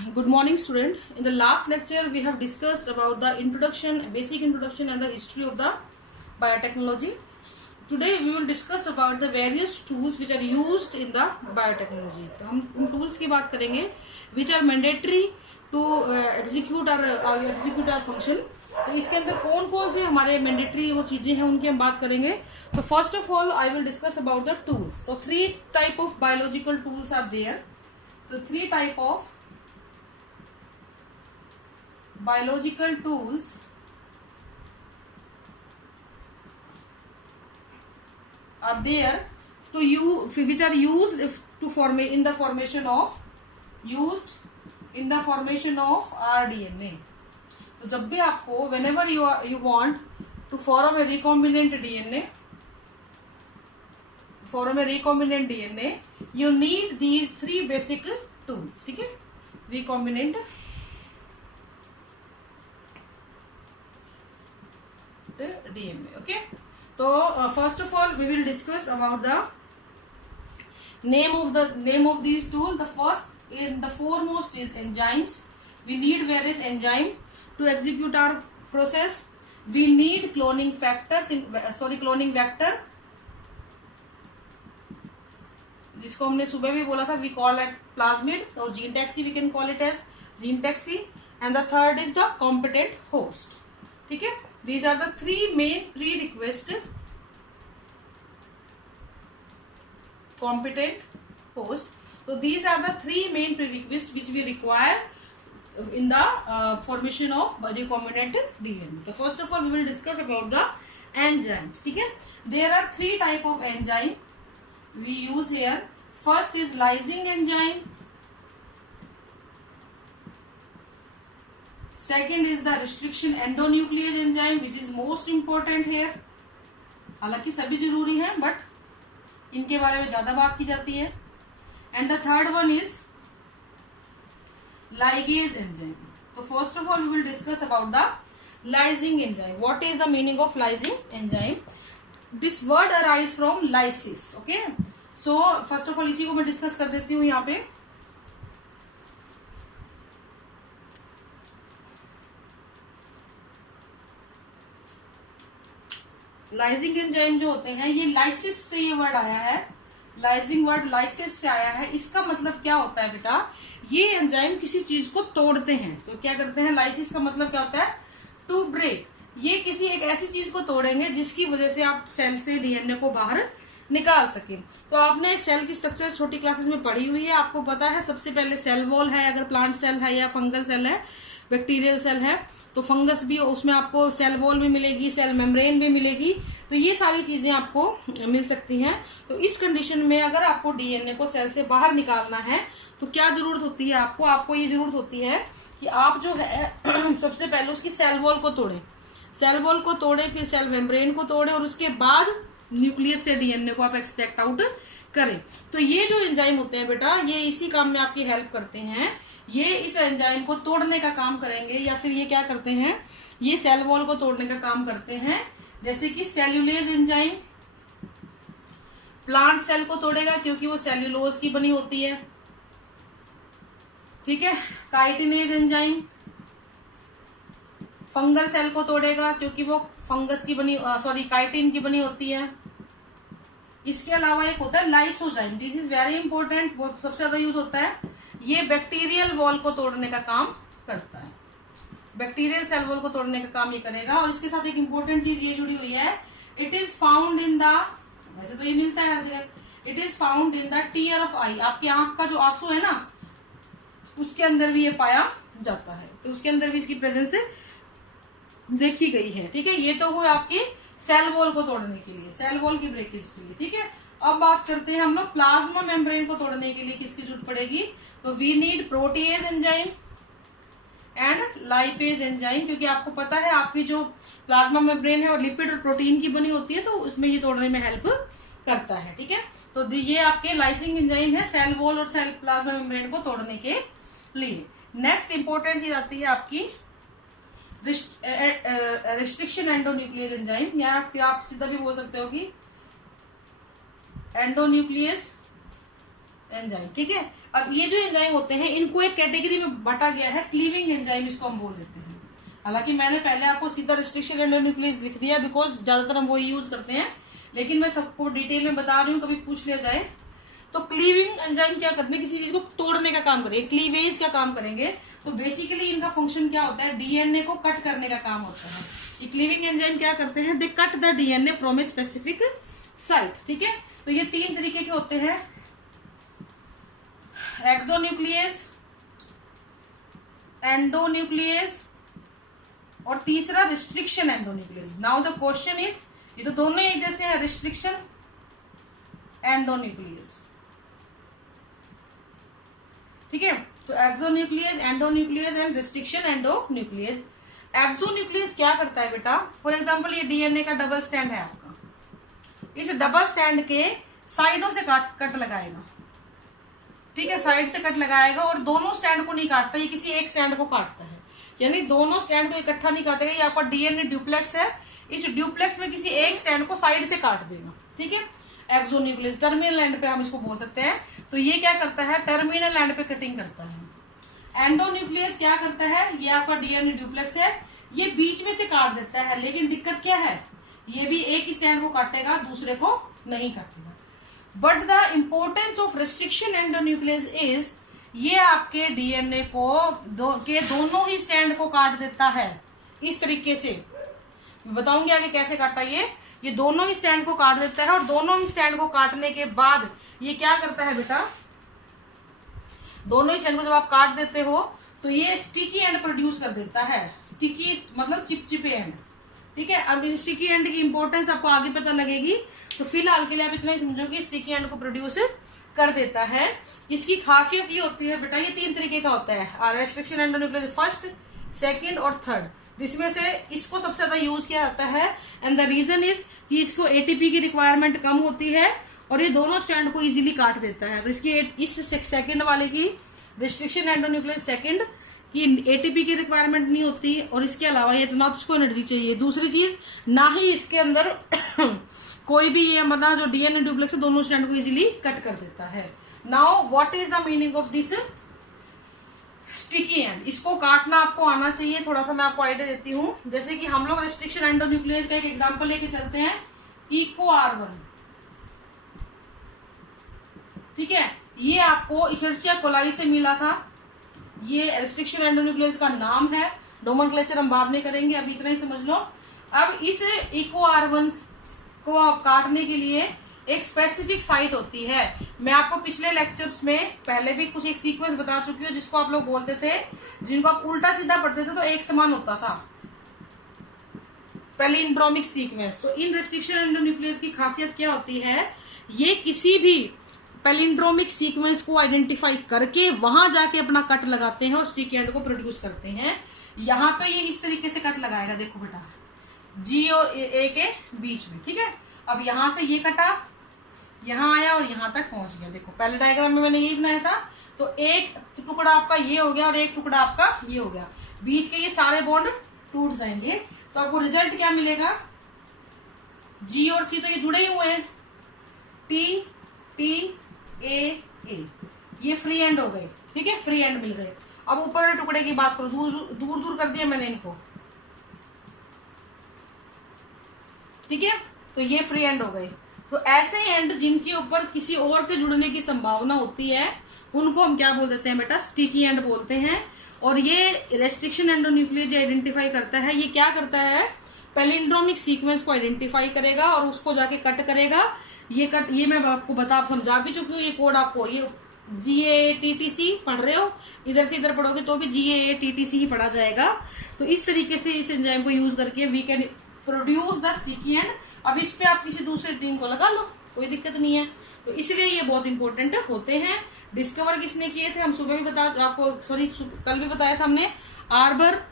Good morning, student. In the last lecture, we have discussed about the introduction, basic introduction, and the history of the biotechnology. Today, we will discuss about the various tools which are used in the biotechnology. तो हम उन tools की बात करेंगे which are mandatory to execute our function. तो इसके अंदर कौन कौन से हमारे मैंडेटरी वो चीजें हैं उनकी हम बात करेंगे. तो first of all I will discuss about the tools. तो 3 type of biological tools are there. तो 3 type of biological tools are there to use, which are used to form in the formation of rDNA. तो जब भी आपको whenever you want to form a recombinant DNA, you need these 3 basic tools. ठीक है, recombinant DNA. Okay, so first of all we will discuss about the name of these tools. The first in the foremost is enzymes. We need various enzyme to execute our process. We need cloning cloning vector, जिसको हमने सुबह भी बोला था, we call it plasmid or gene taxi, we can call it as gene taxi. And the third is the competent host. ठीक है, these are the 3 main prerequisite. Competent host. So these are the 3 main prerequisites which we require in the formation of recombinant DNA. So first of all we will discuss about the enzymes. ठीक है, there are 3 type of enzyme we use here. First is lysing enzyme. Second is the restriction endonuclease enzyme, which is most important here. हालांकि सभी जरूरी हैं but इनके बारे में ज्यादा बात की जाती है. And the third one is ligase enzyme. So first of all we will discuss about the lysing enzyme. What is the meaning of lysing enzyme? This word arise from lysis. Okay, so first of all इसी को मैं discuss कर देती हूँ यहाँ पे. लाइजिंग enzyme जो होते हैं, ये लाइसिस से ये वर्ड आया है. लाइजिंग वर्ड लाइसिस से आया है. इसका मतलब क्या होता है बेटा, ये एंजाइम किसी चीज को तोड़ते हैं. तो क्या करते हैं, लाइसिस का मतलब क्या होता है, टू ब्रेक. ये किसी एक ऐसी चीज को तोड़ेंगे जिसकी वजह से आप सेल से डीएनए को बाहर निकाल सके. तो आपने सेल की स्ट्रक्चर छोटी क्लासेस में पढ़ी हुई है, आपको पता है सबसे पहले सेल वॉल है, अगर प्लांट सेल है या फंगल सेल है, बैक्टीरियल सेल है. तो फंगस भी उसमें आपको सेल वॉल भी मिलेगी, सेल मेम्ब्रेन भी मिलेगी. तो ये सारी चीजें आपको मिल सकती हैं. तो इस कंडीशन में अगर आपको डीएनए को सेल से बाहर निकालना है तो क्या जरूरत होती है आपको ये जरूरत होती है कि आप जो है सबसे पहले उसकी सेल वॉल को तोड़े, फिर सेल मेम्ब्रेन को तोड़े और उसके बाद न्यूक्लियस से डीएनए को आप एक्सट्रैक्ट आउट करें. तो ये जो एंजाइम होते हैं बेटा, ये इसी काम में आपकी हेल्प करते हैं. ये इस एंजाइम को तोड़ने का काम करेंगे, या फिर ये क्या करते हैं, ये सेल वॉल को तोड़ने का काम करते हैं. जैसे कि सेल्यूलेज एंजाइम प्लांट सेल को तोड़ेगा क्योंकि वो सेल्यूलोज की बनी होती है. ठीक है, काइटिनेज एंजाइम फंगल सेल को तोड़ेगा क्योंकि वो फंगस की बनी काइटिन की बनी होती है. इसके अलावा एक होता है lysozyme. This is very important, वो सबसे ज्यादा यूज होता है. ये बैक्टीरियल वॉल को तोड़ने का काम करता है. बैक्टीरियल सेल वॉल को तोड़ने का काम ये करेगा. और इसके साथ एक इंपॉर्टेंट चीज ये जुड़ी हुई है, it is found in the, वैसे तो ये मिलता है हर जगह, it is found in the tear of eye. आपकी आंख का जो आंसू है ना, उसके अंदर भी ये पाया जाता है. तो उसके अंदर भी इसकी प्रेजेंस देखी गई है. ठीक है, ये तो हुआ आपकी सेल वॉल को तोड़ने के लिए, सेल वॉल की ब्रेकेज के लिए. ठीक है, अब बात करते हैं हम लोग प्लाज्मा मेम्ब्रेन को तोड़ने के लिए किसकी जरूरत पड़ेगी. तो we need protease enzyme and lipase enzyme, क्योंकि आपको पता है आपकी जो प्लाज्मा मेम्ब्रेन है और लिपिड और प्रोटीन की बनी होती है, तो उसमें ये तोड़ने में हेल्प करता है. ठीक है, तो ये आपके लाइसिंग एंजाइम है सेल वॉल और सेल प्लाज्मा मेम्ब्रेन को तोड़ने के लिए. नेक्स्ट इंपॉर्टेंट चीज आती है आपकी रिस्ट्रिक्शन एंडोन्यूक्लियस एंजाइम, या फिर आप सीधा भी बोल सकते हो कि एंडोन्यूक्लियस एंजाइम, ठीक है। अब ये जो एंजाइम होते हैं इनको एक कैटेगरी में बांटा गया है, क्लीविंग एंजाइम इसको हम बोल देते हैं। हालांकि मैंने पहले आपको सीधा रिस्ट्रिक्शन एंडोन्यूक्लियस लिख दिया बिकॉज ज्यादातर हम वो यूज करते हैं, लेकिन मैं सबको डिटेल में बता रही हूँ, कभी पूछ लिया जाए। तो क्लीविंग एंजाइम क्या करते हैं, किसी चीज को तोड़ने का काम करेंगे, क्लीवेज का काम करेंगे। तो बेसिकली इनका फंक्शन क्या होता है, डीएनए को कट करने का काम होता है। ये क्लीविंग एंजाइम क्या करते हैं, they cut the DNA from a specific site, ठीक है। तो ये 3 तरीके के होते हैं, एक्सोन्यूक्लियस, एंडोन्यूक्लियस और तीसरा restriction endonuclease. Now the question is, ये तो दोनों एक जैसे हैं, रिस्ट्रिक्शन एंडोन्यूक्लियस, ठीक है। तो exonuclease, endonuclease and restriction endonuclease. Exonuclease क्या करता है बेटा, फॉर एग्जांपल ये डीएनए का डबल स्टैंड है आपका, इस डबल स्टैंड के साइडों से कट लगाएगा, ठीक है, साइड से कट लगाएगा और दोनों स्टैंड को नहीं काटता, ये किसी एक स्टैंड को काटता है, यानी दोनों स्टैंड को इकट्ठा नहीं काटेगा। ये आपका डीएनए ड्यूप्लेक्स है, इस ड्यूप्लेक्स में किसी एक स्टैंड को साइड से काट देगा, ठीक है। एक्सोन्यूक्लियस टर्मिनल एंड पे हम इसको बोल सकते हैं। तो ये क्या करता है, टर्मिनल एंड पे कटिंग करता है। एंडोन्यूक्लियस क्या करता है, ये आपका डीएनए ड्यूप्लेक्स है, ये बीच में से काट देता है, लेकिन दिक्कत क्या है, ये भी एक ही स्टैंड को काटेगा, दूसरे को नहीं काटेगा। But the importance of restriction endonuclease is, ये आपके डीएनए को दोनों ही स्टैंड को काट देता है इस तरीके से। मैं बताऊंगी आगे कैसे काटता है ये दोनों ही स्टैंड को काट देता है और दोनों ही स्टैंड को काटने के बाद ये क्या करता है बेटा, दोनों ही स्टैंड को जब आप काट देते हो तो ये स्टिकी एंड प्रोड्यूस कर देता है। स्टिकी मतलब चिपचिपे एंड, ठीक है। अब इस स्टिकी एंड की इंपॉर्टेंस आपको आगे पता लगेगी, तो फिलहाल के लिए आप इतना ही समझो कि स्टिकी एंड को प्रोड्यूस कर देता है। इसकी खासियत ये होती है बेटा, ये 3 तरीके का होता है, रेस्ट्रिक्शन एंडोन्यूक्लियस फर्स्ट, सेकंड और थर्ड। इसमें से इसको सबसे ज्यादा यूज किया जाता है एंड द रीजन इज कि इसको एटीपी की रिक्वायरमेंट कम होती है और ये दोनों स्टैंड को इजीली काट देता है। तो इसकी इस सेकंड वाले की रिस्ट्रिक्शन एंडोन्यूक्लियस सेकंड की एटीपी की रिक्वायरमेंट नहीं होती, और इसके अलावा ये ना तो उसको एनर्जी चाहिए, दूसरी चीज ना ही इसके अंदर कोई भी ये मतलब जो डीएनए ड्यूप्लेक्स है दोनों स्टैंड को इजीली कट कर देता है। Now what is the meaning of this sticky and, इसको काटना आपको आना चाहिए। थोड़ा सा मैं आपको आइडिया देती हूँ, जैसे कि हम लोग रिस्ट्रिक्शन एंडोन्यूक्लियस का एक एग्जांपल लेके चलते हैं, इको R1, ठीक है। ये आपको इशर्चिया कोलाई से मिला था, ये रिस्ट्रिक्शन एंडोन्यूक्लियस का नाम है, नोमेनक्लेचर हम बाद में करेंगे, अभी इतना ही समझ लो। अब इस इको R1 को आप काटने के लिए एक स्पेसिफिक साइट होती है। मैं आपको पिछले लेक्चर्स में पहले भी कुछ एक सीक्वेंस बता चुकी हूँ, जिसको आप लोग बोलते थे, जिनको आप उल्टा सीधा पढ़ते थे तो एक समान होता था, पैलिंड्रोमिक सीक्वेंस। तो इन रिस्ट्रिक्शन एंडोन्यूक्लियस की खासियत क्या होती है, ये किसी भी पैलिंड्रोमिक सीक्वेंस को आइडेंटिफाई करके वहां जाके अपना कट लगाते हैं और स्टिकी एंड को प्रोड्यूस करते हैं। यहाँ पे ये इस तरीके से कट लगाएगा, देखो बेटा, जी और ए के बीच में, ठीक है। अब यहां से ये कटा, यहां आया और यहां तक पहुंच गया। देखो पहले डायग्राम में मैंने यही बनाया था, तो एक टुकड़ा आपका ये हो गया और एक टुकड़ा आपका ये हो गया, बीच के ये सारे बॉन्ड टूट जाएंगे। तो आपको रिजल्ट क्या मिलेगा, जी और सी तो ये जुड़े ही हुए हैं, टी टी ए ए, ये फ्री एंड हो गए, ठीक है, फ्री एंड मिल गए। अब ऊपर वाले टुकड़े की बात करो, दूर दूर कर दिया मैंने इनको, ठीक है, तो ये फ्री एंड हो गए। तो ऐसे एंड जिनके ऊपर किसी और के जुड़ने की संभावना होती है उनको हम क्या बोल देते हैं बेटा, स्टिकी एंड बोलते हैं। और ये रेस्ट्रिक्शन एंडोन्यूक्लियस आइडेंटिफाई करता है, ये क्या करता है, पैलिंड्रोमिक सीक्वेंस को आइडेंटिफाई करेगा और उसको जाके कट करेगा। ये मैं आपको समझा भी चुकी हूँ, ये कोड आपको ये GAATTC पढ़ रहे हो, इधर से इधर पढ़ोगे तो भी GAATTC ही पढ़ा जाएगा। तो इस तरीके से इस एंजाइम को यूज करके we can produce the sticky end. अब इस पे आप किसी दूसरे टीम को लगा लो, कोई दिक्कत नहीं है। तो इसलिए ये बहुत इंपॉर्टेंट होते हैं। डिस्कवर किसने किए थे, हम सुबह भी कल भी बताया था हमने, आर्बर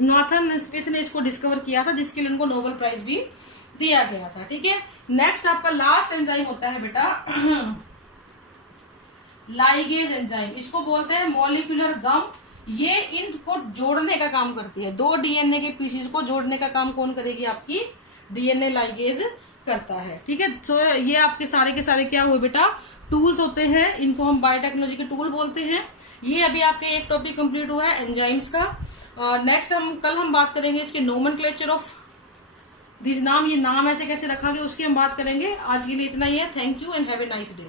नॉर्थन स्मिथ ने इसको डिस्कवर किया था, जिसके लिए उनको नोबेल प्राइज भी दिया गया था, ठीक है। नेक्स्ट आपका लास्ट एंजाइम होता है बेटा लाइगेज एंजाइम, इसको बोलते हैं मॉलिक्यूलर गम। ये इनको जोड़ने का काम करती है, 2 डीएनए के पीसीज को जोड़ने का काम कौन करेगी, आपकी डीएनए लाइगेज करता है, ठीक है। तो ये आपके सारे के सारे क्या हुए बेटा, टूल्स होते हैं, इनको हम बायोटेक्नोलॉजी के टूल बोलते हैं। ये अभी आपके एक टॉपिक कंप्लीट हुआ है एंजाइम्स का। नेक्स्ट कल हम बात करेंगे इसके नोमेनक्लेचर ऑफ दिस नाम, ये नाम ऐसे कैसे रखा गया उसकी हम बात करेंगे। आज के लिए इतना ही है। Thank you and have a nice day.